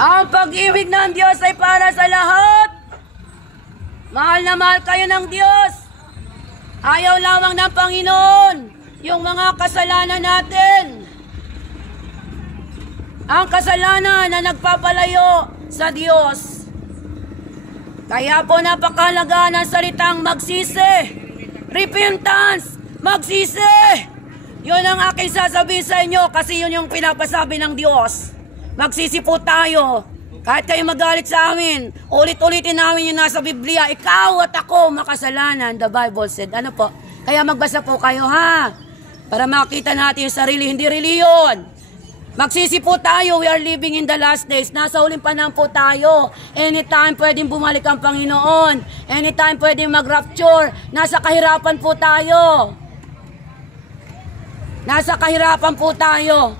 Ang pag-ibig ng Diyos ay para sa lahat. Mahal na mahal kayo ng Diyos. Ayaw lamang ng Panginoon yung mga kasalanan natin. Ang kasalanan na nagpapalayo sa Diyos. Kaya po napakahalaga ng salitang magsisi. Repentance! Magsisi! Yun ang aking sasabihin sa inyo kasi yun yung pinapasabi ng Diyos. Magsisi po tayo. Kahit kayo magalit sa amin, ulit-ulitin namin yung nasa Biblia. Ikaw at ako makasalanan, the Bible said. Ano po? Kaya magbasa po kayo ha. Para makita natin yung sarili, hindi reliyon. Magsisi po tayo. We are living in the last days. Nasa huling panahon po tayo. Anytime pwedeng bumalik ang Panginoon. Anytime pwedeng mag-rapture. Nasa kahirapan po tayo. Nasa kahirapan po tayo.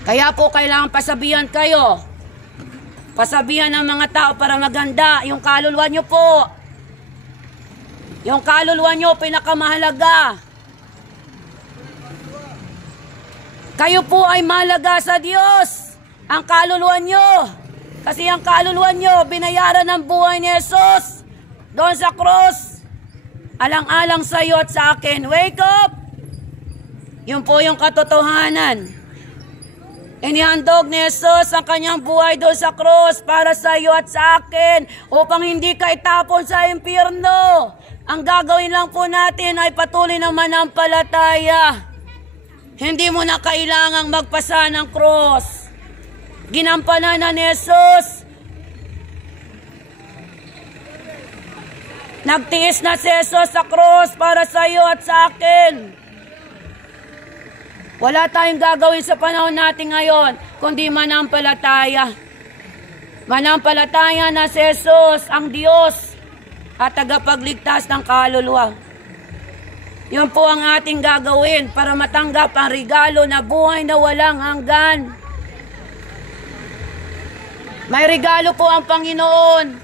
Kaya po kailangan pasabihan kayo. Pasabihan ng mga tao para maganda. Yung kaluluwa nyo po. Yung kaluluwa nyo pinakamahalaga. Kayo po ay mahalaga sa Diyos. Ang kaluluwa nyo. Kasi ang kaluluwa nyo binayaran ng buhay ni Jesus. Doon sa cross. Alang-alang sa iyo at sa akin. Wake up! Yun po yung katotohanan. Inihandog ni Jesus ang kanyang buhay doon sa cross para sa iyo at sa akin upang hindi ka itapon sa impyerno. Ang gagawin lang po natin ay patuloy na manampalataya. Hindi mo na kailangang magpasa ng cross. Ginampanan na ni Jesus. Nagtiis na si Jesus sa cross para sa iyo at sa akin. Wala tayong gagawin sa panahon natin ngayon, kundi manampalataya. Manampalataya na si Jesus, ang Diyos, at tagapagligtas ng kaluluwa. Yun po ang ating gagawin para matanggap ang regalo na buhay na walang hanggan. May regalo po ang Panginoon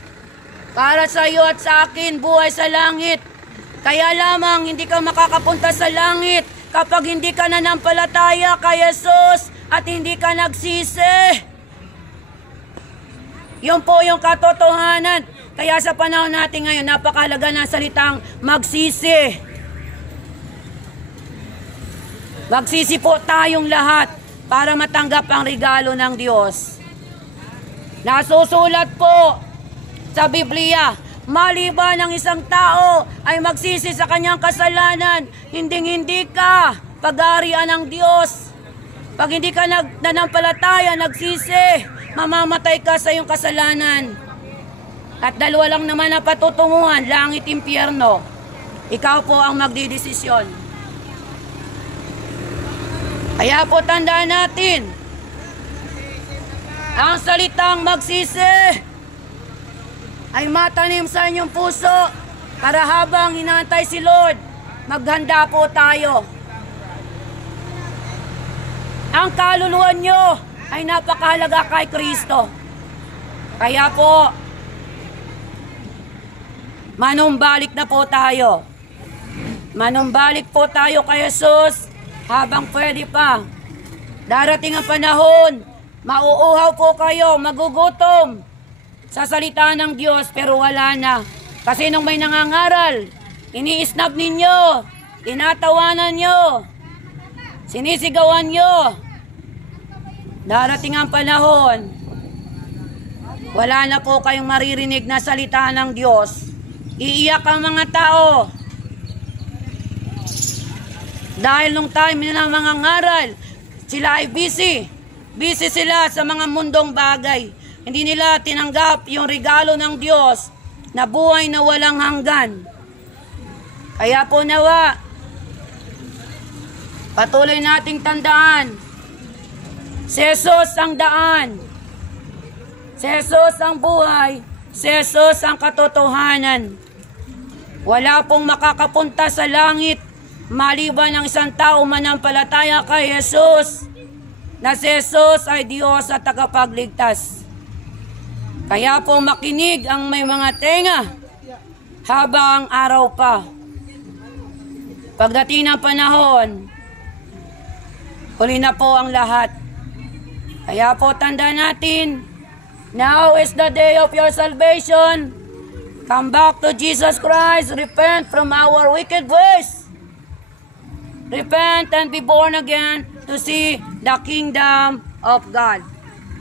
para sa iyo at sa akin, buhay sa langit. Kaya lamang hindi ka makakapunta sa langit kapag hindi ka nanampalataya kay Jesus at hindi ka nagsisi. Yun po yung katotohanan. Kaya sa panahon natin ngayon, napakahalaga ng salitang magsisi. Magsisi po tayong lahat para matanggap ang regalo ng Diyos. Nasusulat po sa Biblia, maliban ng isang tao ay magsisi sa kanyang kasalanan, hindi ka pag-arian ng Diyos. Pag hindi ka nanampalataya, nagsisi, mamamatay ka sa iyong kasalanan. At dalawa lang naman na patutunguhan, langit, impyerno. Ikaw po ang magdidesisyon. Kaya po tandaan natin, ang salitang magsisi ay matanim sa inyong puso para habang hinantay si Lord, maghanda po tayo. Ang kaluluwa nyo ay napakahalaga kay Kristo. Kaya po, manumbalik na po tayo. Manumbalik po tayo kay Jesus habang pwede pa. Darating ang panahon, mauuhaw po kayo, magugutom sa salita ng Diyos, pero wala na. Kasi nung may nangangaral, ini-snap ninyo, tinatawanan nyo, sinisigawan nyo. Darating ang panahon, wala na po kayong maririnig na salita ng Diyos. Iiyak ang mga tao. Dahil nung time nila mga ngaral, sila ay busy. Busy sila sa mga mundong bagay. Hindi nila tinanggap yung regalo ng Diyos na buhay na walang hanggan. Kaya po nawa, patuloy nating tandaan, si Jesus ang daan, si Jesus ang buhay, si Jesus ang katotohanan. Wala pong makakapunta sa langit maliban ng isang tao manampalataya kay Jesus, na si Jesus ay Diyos at tagapagligtas. Kaya po makinig ang may mga tenga habang araw pa. Pagdating ng panahon, huli na po ang lahat. Kaya po tanda natin, now is the day of your salvation. Come back to Jesus Christ. Repent from our wicked ways. Repent and be born again to see the kingdom of God.